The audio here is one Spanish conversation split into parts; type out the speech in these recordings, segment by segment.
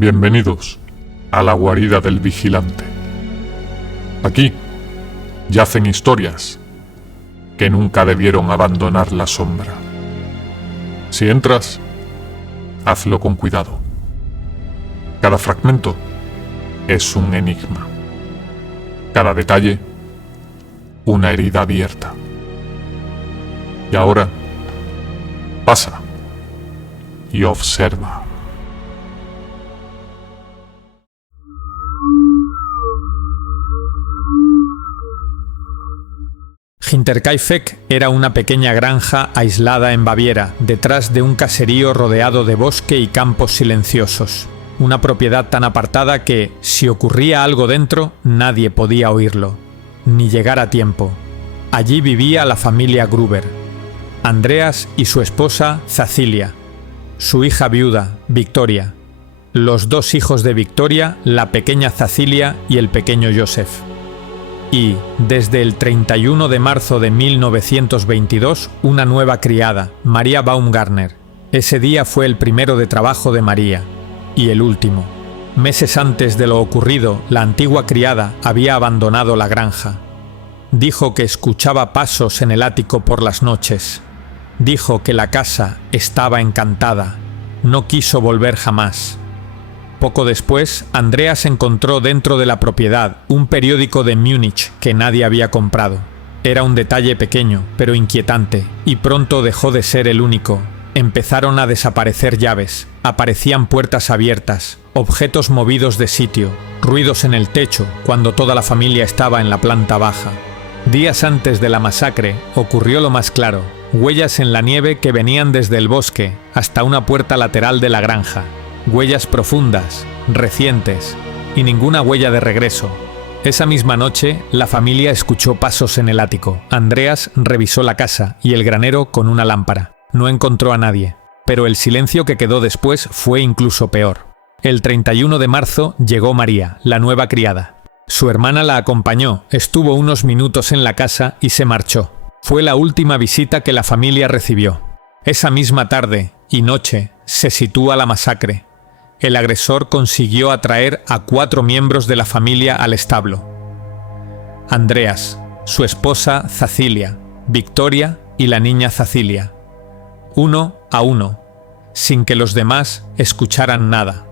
Bienvenidos a la guarida del vigilante. Aquí yacen historias que nunca debieron abandonar la sombra. Si entras, hazlo con cuidado. Cada fragmento es un enigma. Cada detalle, una herida abierta. Y ahora, pasa y observa. Hinterkaifeck era una pequeña granja aislada en Baviera, detrás de un caserío rodeado de bosque y campos silenciosos. Una propiedad tan apartada que, si ocurría algo dentro, nadie podía oírlo, ni llegar a tiempo. Allí vivía la familia Gruber, Andreas y su esposa Cecilia, su hija viuda, Victoria, los dos hijos de Victoria, la pequeña Cecilia y el pequeño Joseph. Y, desde el 31 de marzo de 1922, una nueva criada, María Baumgartner. Ese día fue el primero de trabajo de María, y el último. Meses antes de lo ocurrido, la antigua criada había abandonado la granja. Dijo que escuchaba pasos en el ático por las noches. Dijo que la casa estaba encantada. No quiso volver jamás. Poco después, Andreas encontró dentro de la propiedad un periódico de Múnich que nadie había comprado. Era un detalle pequeño, pero inquietante, y pronto dejó de ser el único. Empezaron a desaparecer llaves, aparecían puertas abiertas, objetos movidos de sitio, ruidos en el techo cuando toda la familia estaba en la planta baja. Días antes de la masacre ocurrió lo más claro: huellas en la nieve que venían desde el bosque hasta una puerta lateral de la granja. Huellas profundas, recientes, y ninguna huella de regreso. Esa misma noche, la familia escuchó pasos en el ático. Andreas revisó la casa y el granero con una lámpara. No encontró a nadie, pero el silencio que quedó después fue incluso peor. El 31 de marzo llegó María, la nueva criada. Su hermana la acompañó, estuvo unos minutos en la casa y se marchó. Fue la última visita que la familia recibió. Esa misma tarde y noche se sitúa la masacre. El agresor consiguió atraer a 4 miembros de la familia al establo: Andreas, su esposa Cecilia, Victoria y la niña Cecilia. Uno a uno, sin que los demás escucharan nada.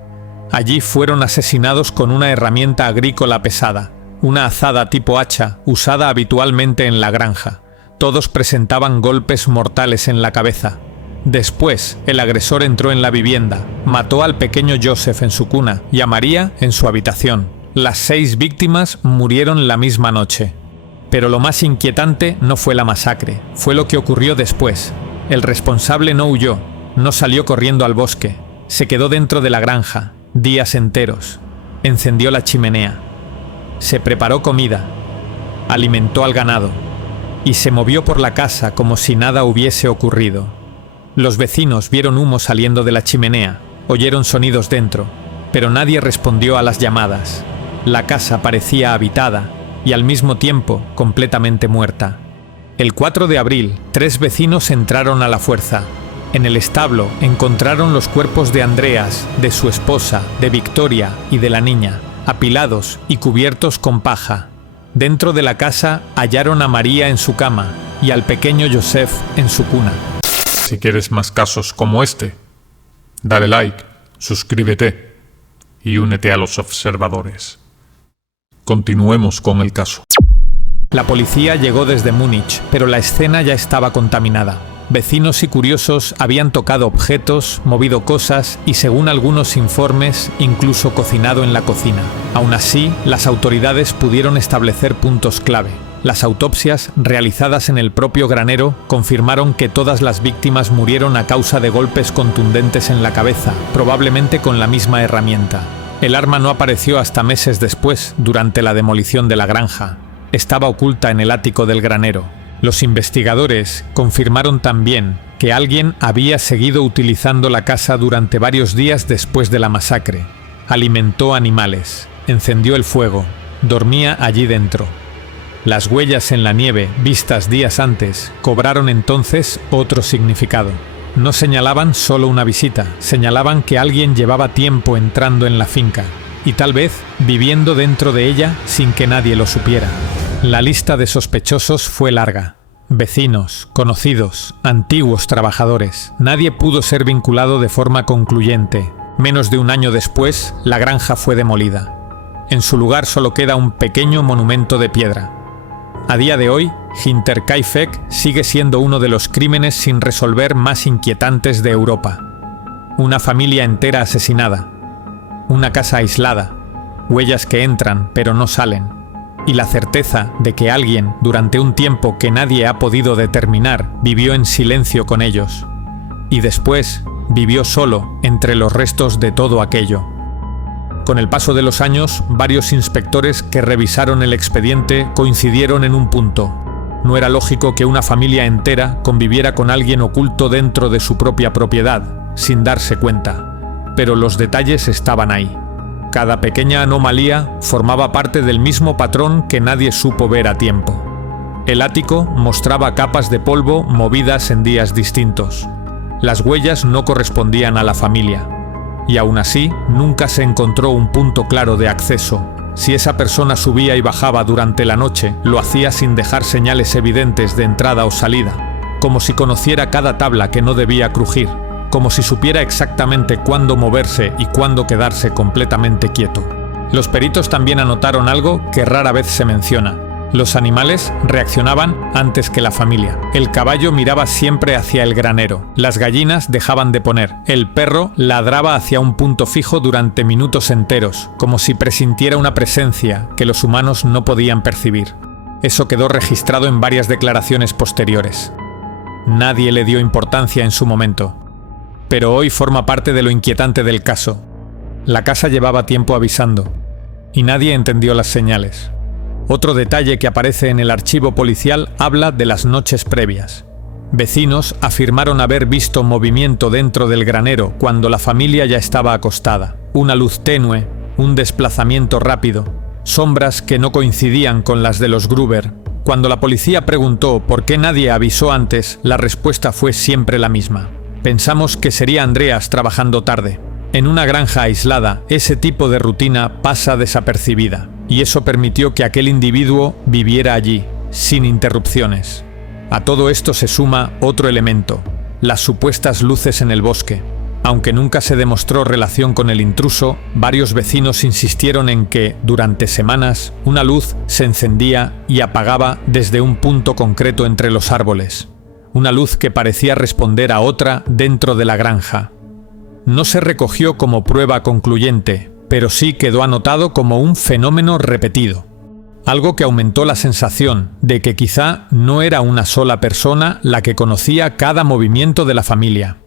Allí fueron asesinados con una herramienta agrícola pesada, una azada tipo hacha usada habitualmente en la granja. Todos presentaban golpes mortales en la cabeza. Después, el agresor entró en la vivienda, mató al pequeño Joseph en su cuna y a María en su habitación. Las 6 víctimas murieron la misma noche. Pero lo más inquietante no fue la masacre, fue lo que ocurrió después. El responsable no huyó, no salió corriendo al bosque, se quedó dentro de la granja, días enteros. Encendió la chimenea, se preparó comida, alimentó al ganado y se movió por la casa como si nada hubiese ocurrido. Los vecinos vieron humo saliendo de la chimenea, oyeron sonidos dentro, pero nadie respondió a las llamadas. La casa parecía habitada y al mismo tiempo completamente muerta. El 4 de abril, 3 vecinos entraron a la fuerza. En el establo encontraron los cuerpos de Andreas, de su esposa, de Victoria y de la niña, apilados y cubiertos con paja. Dentro de la casa hallaron a María en su cama y al pequeño Joseph en su cuna. Si quieres más casos como este, dale like, suscríbete y únete a los observadores. Continuemos con el caso. La policía llegó desde Múnich, pero la escena ya estaba contaminada. Vecinos y curiosos habían tocado objetos, movido cosas y, según algunos informes, incluso cocinado en la cocina. Aún así, las autoridades pudieron establecer puntos clave. Las autopsias, realizadas en el propio granero, confirmaron que todas las víctimas murieron a causa de golpes contundentes en la cabeza, probablemente con la misma herramienta. El arma no apareció hasta meses después, durante la demolición de la granja. Estaba oculta en el ático del granero. Los investigadores confirmaron también que alguien había seguido utilizando la casa durante varios días después de la masacre. Alimentó animales, encendió el fuego, dormía allí dentro. Las huellas en la nieve, vistas días antes, cobraron entonces otro significado. no señalaban solo una visita, señalaban que alguien llevaba tiempo entrando en la finca y tal vez viviendo dentro de ella sin que nadie lo supiera. La lista de sospechosos fue larga. Vecinos, conocidos, antiguos trabajadores. Nadie pudo ser vinculado de forma concluyente. Menos de un año después, la granja fue demolida. En su lugar solo queda un pequeño monumento de piedra. A día de hoy, Hinterkaifeck sigue siendo uno de los crímenes sin resolver más inquietantes de Europa. Una familia entera asesinada. Una casa aislada. Huellas que entran pero no salen. Y la certeza de que alguien, durante un tiempo que nadie ha podido determinar, vivió en silencio con ellos. Y después vivió solo entre los restos de todo aquello. Con el paso de los años, varios inspectores que revisaron el expediente coincidieron en un punto. No era lógico que una familia entera conviviera con alguien oculto dentro de su propia propiedad, sin darse cuenta. Pero los detalles estaban ahí. Cada pequeña anomalía formaba parte del mismo patrón que nadie supo ver a tiempo. El ático mostraba capas de polvo movidas en días distintos. Las huellas no correspondían a la familia. Y aún así, nunca se encontró un punto claro de acceso. Si esa persona subía y bajaba durante la noche, lo hacía sin dejar señales evidentes de entrada o salida, como si conociera cada tabla que no debía crujir, como si supiera exactamente cuándo moverse y cuándo quedarse completamente quieto. Los peritos también anotaron algo que rara vez se menciona. Los animales reaccionaban antes que la familia. El caballo miraba siempre hacia el granero. Las gallinas dejaban de poner. El perro ladraba hacia un punto fijo durante minutos enteros, como si presintiera una presencia que los humanos no podían percibir. Eso quedó registrado en varias declaraciones posteriores. Nadie le dio importancia en su momento. Pero hoy forma parte de lo inquietante del caso. La casa llevaba tiempo avisando, y nadie entendió las señales. Otro detalle que aparece en el archivo policial habla de las noches previas. Vecinos afirmaron haber visto movimiento dentro del granero cuando la familia ya estaba acostada. Una luz tenue, un desplazamiento rápido, sombras que no coincidían con las de los Gruber. Cuando la policía preguntó por qué nadie avisó antes, la respuesta fue siempre la misma. Pensamos que sería Andreas trabajando tarde. En una granja aislada, ese tipo de rutina pasa desapercibida, y eso permitió que aquel individuo viviera allí, sin interrupciones. A todo esto se suma otro elemento, las supuestas luces en el bosque. Aunque nunca se demostró relación con el intruso, varios vecinos insistieron en que, durante semanas, una luz se encendía y apagaba desde un punto concreto entre los árboles. Una luz que parecía responder a otra dentro de la granja. No se recogió como prueba concluyente, pero sí quedó anotado como un fenómeno repetido. Algo que aumentó la sensación de que quizá no era una sola persona la que conocía cada movimiento de la familia.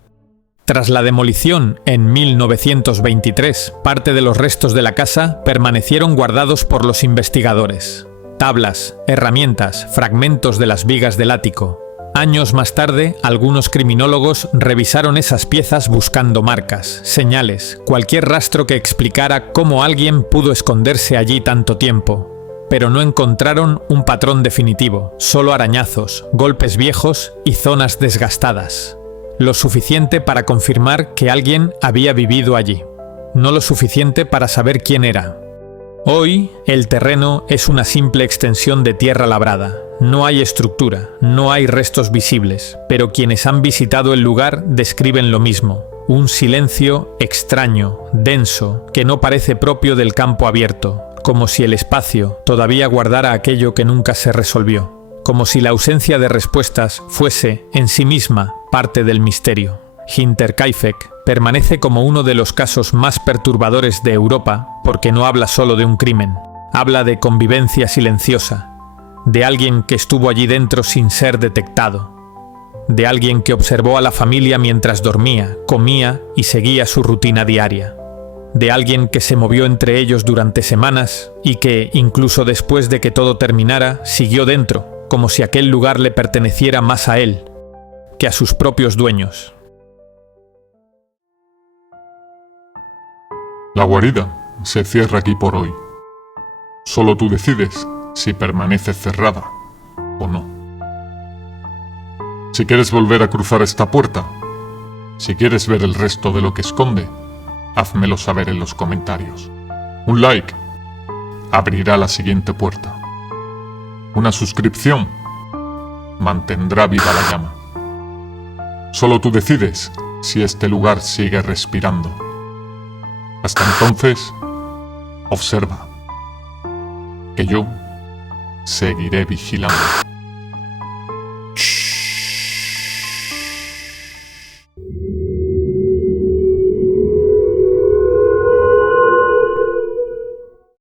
Tras la demolición en 1923, parte de los restos de la casa permanecieron guardados por los investigadores. Tablas, herramientas, fragmentos de las vigas del ático. Años más tarde, algunos criminólogos revisaron esas piezas buscando marcas, señales, cualquier rastro que explicara cómo alguien pudo esconderse allí tanto tiempo. Pero no encontraron un patrón definitivo, solo arañazos, golpes viejos y zonas desgastadas. Lo suficiente para confirmar que alguien había vivido allí. No lo suficiente para saber quién era. Hoy, el terreno es una simple extensión de tierra labrada. No hay estructura, no hay restos visibles, pero quienes han visitado el lugar describen lo mismo. Un silencio extraño, denso, que no parece propio del campo abierto, como si el espacio todavía guardara aquello que nunca se resolvió, como si la ausencia de respuestas fuese, en sí misma, parte del misterio. Hinterkaifeck permanece como uno de los casos más perturbadores de Europa porque no habla solo de un crimen, habla de convivencia silenciosa, de alguien que estuvo allí dentro sin ser detectado, de alguien que observó a la familia mientras dormía, comía y seguía su rutina diaria, de alguien que se movió entre ellos durante semanas y que, incluso después de que todo terminara, siguió dentro, como si aquel lugar le perteneciera más a él que a sus propios dueños. La guarida se cierra aquí por hoy. Solo tú decides si permanece cerrada o no. Si quieres volver a cruzar esta puerta, Si quieres ver el resto de lo que esconde, házmelo saber en los comentarios. Un like abrirá la siguiente puerta. Una suscripción mantendrá viva la llama. Solo tú decides si este lugar sigue respirando. Hasta entonces, observa, que yo seguiré vigilando.